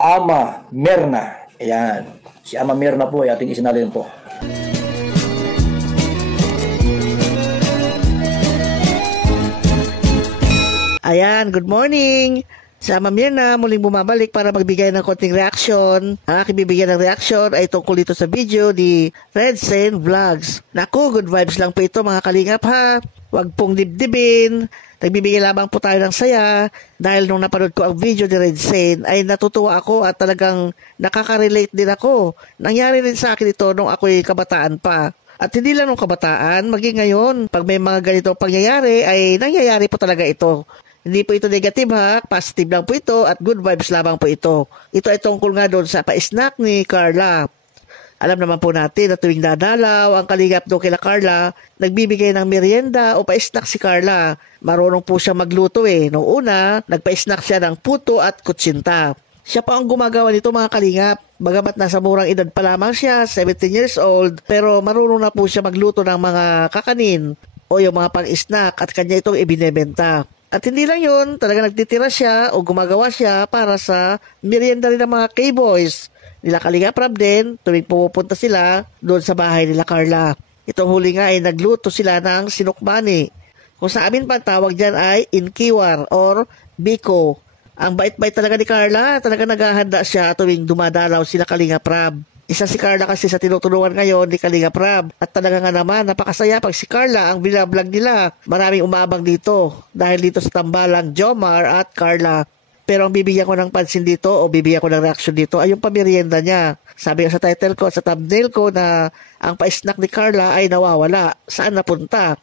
Ama Mirna. Ayan. Si Ama Mirna po ay ating isinalin po. Ayan, good morning! Si Ama Mirna muling bumabalik para magbigay ng konting reaction. Ang aking bibigyan ng reaction ay tungkol dito sa video ni Red Saint Vlogs. Naku, good vibes lang po ito mga kalingap ha. Huwag pong dibdibin. Nagbibigay lamang po tayo ng saya dahil nung napanood ko ang video ni Red Saint ay natutuwa ako at talagang nakaka-relate din ako. Nangyari rin sa akin ito nung ako'y kabataan pa. At hindi lang nung kabataan, maging ngayon, pag may mga ganitong pangyayari ay nangyayari po talaga ito. Hindi po ito negative ha, positive lang po ito at good vibes lamang po ito. Ito ay tungkol nga doon sa pa-snack ni Carla. Alam naman po natin na tuwing dadalaw ang kalingap doon kila Carla, nagbibigay ng merienda o pa-snack si Carla. Marunong po siya magluto Noong una, nagpa-snack siya ng puto at kutsinta. Siya pa ang gumagawa nito mga kalingap. Bagamat nasa murang edad pa lamang siya, 17 years old, pero marunong na po siya magluto ng mga kakanin o yung mga pang-snack at kanya itong ibinebenta. At hindi lang yun, talaga nagtitira siya o gumagawa siya para sa merienda rin ng mga K-boys. Nila Kalinga Prab din, tuwing pumupunta sila doon sa bahay nila Carla. Itong huli nga ay nagluto sila ng sinukmani. Kung sa amin pa tawag dyan ay inkiwar or biko. Ang bait-bait talaga ni Carla, talaga naghahanda siya tuwing dumadalaw sila Kalinga Prab. Isa si Carla kasi sa tinutulungan ngayon ni Kalinga Prab. At talaga nga naman, napakasaya pag si Carla ang binablog nila. Maraming umabang dito dahil dito sa tambalang Jomar at Carla. Pero ang bibigyan ko ng pansin dito o bibigyan ko ng reaction dito ay yung pamerienda niya. Sabi ko sa title ko, sa thumbnail ko na ang pa-snack ni Carla ay nawawala. Saan napunta?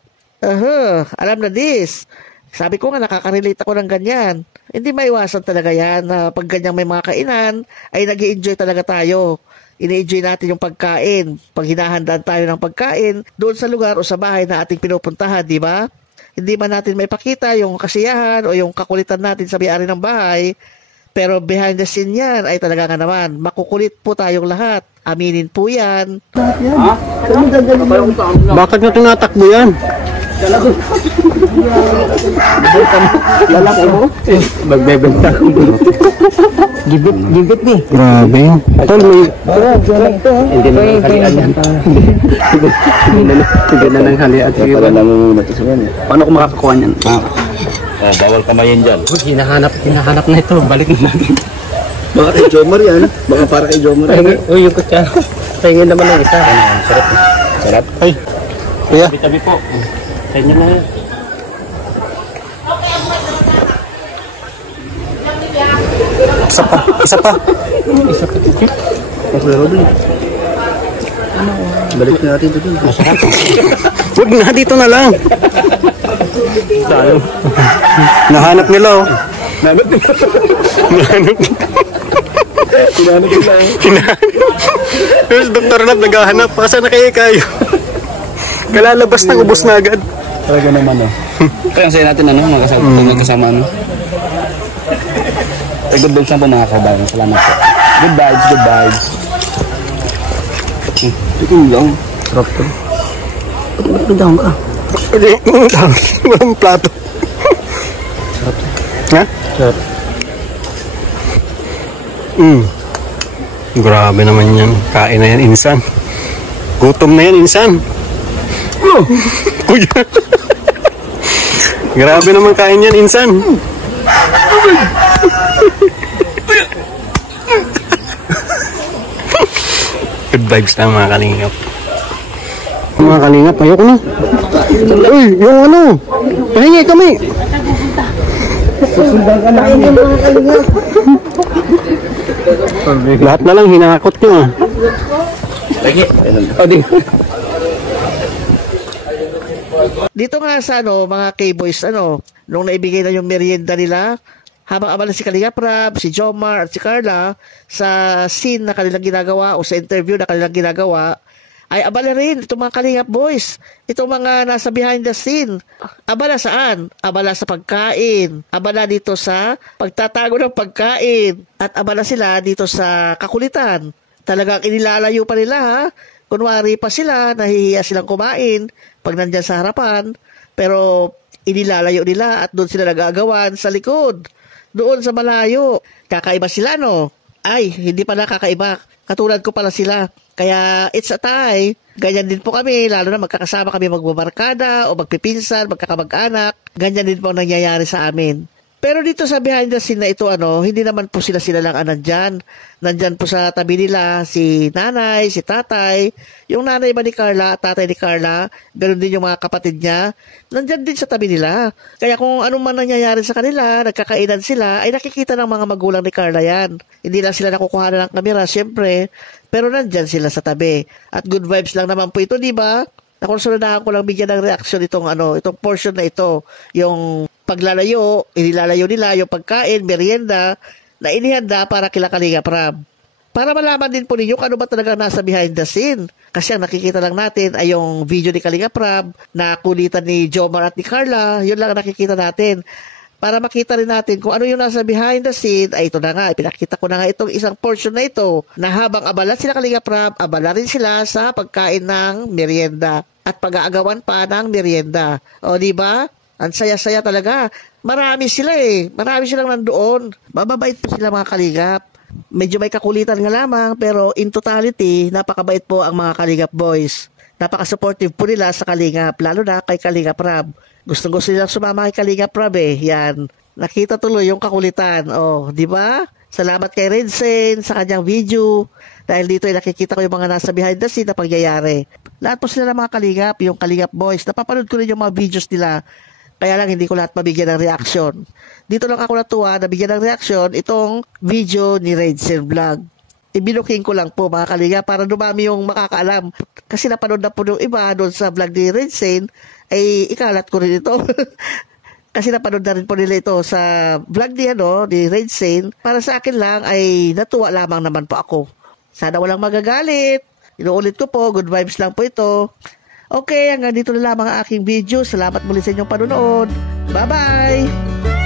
Alam na this. Sabi ko nga nakaka-relate ako ng ganyan. Hindi maiwasan talaga yan na pag ganyang may mga kainan ay nag-i-enjoy talaga tayo. Ini-enjoy natin yung pagkain. Pag hinahandaan tayo ng pagkain, doon sa lugar o sa bahay na ating pinupuntahan, di ba? Hindi man natin maipakita yung kasiyahan o yung kakulitan natin sa may-ari ng bahay, pero behind the scene yan ay talaga nga naman, makukulit po tayong lahat. Aminin po yan. Ha? Bakit na tinatakbo yan? Lalaki mo? Magbebenta. Gibit ni. Grabe. Tol, may... Hindi na ng halian yan. Hindi na ng halian. Paano ko makakakuha niyan? Bawal kamayin dyan. Hinahanap na ito. Balik na natin. Baka kay Jomar yan. Baka para kay Jomar yan. Uy, yung kutsara. Tingin naman ng isa. Sarap. Sarap. Ay. Kuya. Tabi po. Sa inyo na yan. Isa pa. Isa pa. Balik na natin dito. Huwag na, dito na lang. Nahanap nila Hinanap nila. Tapos Dr. Lab naghahanap. Asa na kayo? Kalalabas ng ubos na agad. Talaga naman Kaya sa'yo natin magkasama Ay, good vibes lang po mga kabayan. Salamat po. Good vibes, good vibes. Tingin lang. Sarap to. Ba't nagdahan ka? Hindi, walang plato. Sarap to. Ha? Sarap. Grabe naman yan. Kain na yan, insan. Gutom na yan, insan. Kuya. Grabe naman kain yan, insan. Good vibes lang mga kalingap. Mga kalingap, ayoko na. Uy, yung ano. Pahingi kami. Susundan ka namin yung mga kalingap. Lahat na lang hinakot nyo Lagi. Dito nga sa mga K-boys, nung naibigay na yung merienda nila, habang abala si Kalinga Prab, si Jomar at si Carla sa scene na kanilang ginagawa o sa interview na kanilang ginagawa, ay abala rin itong mga Kalingap boys. Itong mga nasa behind the scene. Abala saan? Abala sa pagkain. Abala dito sa pagtatago ng pagkain. At abala sila dito sa kakulitan. Talagang inilalayo pa nila ha. Kunwari pa sila, nahihiya silang kumain pag nandyan sa harapan. Pero inilalayo nila at doon sila nag-aagawan sa likod. Doon sa malayo. Kakaiba sila ay, hindi pala kakaiba. Katulad ko pala sila. Kaya it's a tie. Ganyan din po kami, lalo na magkakasama kami magbabarkada o magpipinsan, magkakamag-anak. Ganyan din po ang nangyayari sa amin. Pero dito sa behind the scene na ito, hindi naman po sila lang nandyan. Nandyan po sa tabi nila si nanay, si tatay. Yung nanay ba ni Carla, tatay ni Carla, ganoon din yung mga kapatid niya. Nandyan din sa tabi nila. Kaya kung anong man nangyayari sa kanila, nagkakainan sila, ay nakikita ng mga magulang ni Carla yan. Hindi lang sila nakukuha ng kamera, syempre. Pero nandyan sila sa tabi. At good vibes lang naman po ito, di ba? Nakonsuladahan ko lang bigyan ng reaction itong portion na ito. Yung paglalayo, inilalayo nila yung pagkain, merienda, na inihanda para kila Kalinga Prab. Para malaman din po ninyo kung ano ba talaga nasa behind the scene. Kasi ang nakikita lang natin ay yung video ni Kalinga Prab na kulitan ni Jomar at ni Carla. Yun lang ang nakikita natin. Para makita rin natin kung ano yung nasa behind the scene, ay ito na nga, ipinakita ko na nga itong isang portion na ito, na habang abala sila Kalinga Prab, abala rin sila sa pagkain ng merienda at pag-aagawan pa ng merienda. O, di ba? Ang saya-saya talaga. Marami sila Marami silang nandoon. Mababait po sila mga kalingap. Medyo may kakulitan nga lamang, pero in totality, napakabait po ang mga Kalingap boys. Napaka-supportive po nila sa Kalingap, lalo na kay Kalinga Prab. Gustong-gusto nilang sumama kay Kalinga Prab Yan. Nakita tuloy yung kakulitan. Oh, di ba? Salamat kay Redsen sa kanyang video. Dahil dito ay nakikita ko yung mga nasa behind the scene na pangyayari. Lahat po sila ng mga Kalingap, yung Kalingap boys. Napapanood ko rin yung mga videos nila. Kaya lang hindi ko lahat mabigyan ng reaction. Dito lang ako natuwa na bigyan ng reaction itong video ni Redsen Vlog. Ibinuking ko lang po mga Kalinga para dumami yung makakaalam. Kasi napanood na po yung iba doon sa vlog ni Redsen, ay ikalat ko rin ito. Kasi napanood na rin po nila ito sa vlog ni Redsen. Para sa akin lang ay natuwa lamang naman po ako. Sana walang magagalit. Inuulit ko po, good vibes lang po ito. Okay, hanggang dito na lamang ang aking video. Salamat muli sa inyong panonood. Bye-bye!